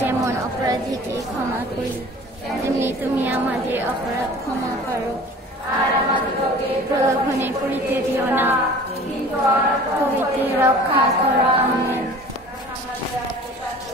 যেমন অপরাধীকে ক্ষমা করি, তেমনি তুমি আমাদের অপরাধ ক্ষমা করো। আর আমাদিগকে প্রলোভনে পড়িতে দিও না, কিন্তু অনর্থ হইতে রক্ষা করো।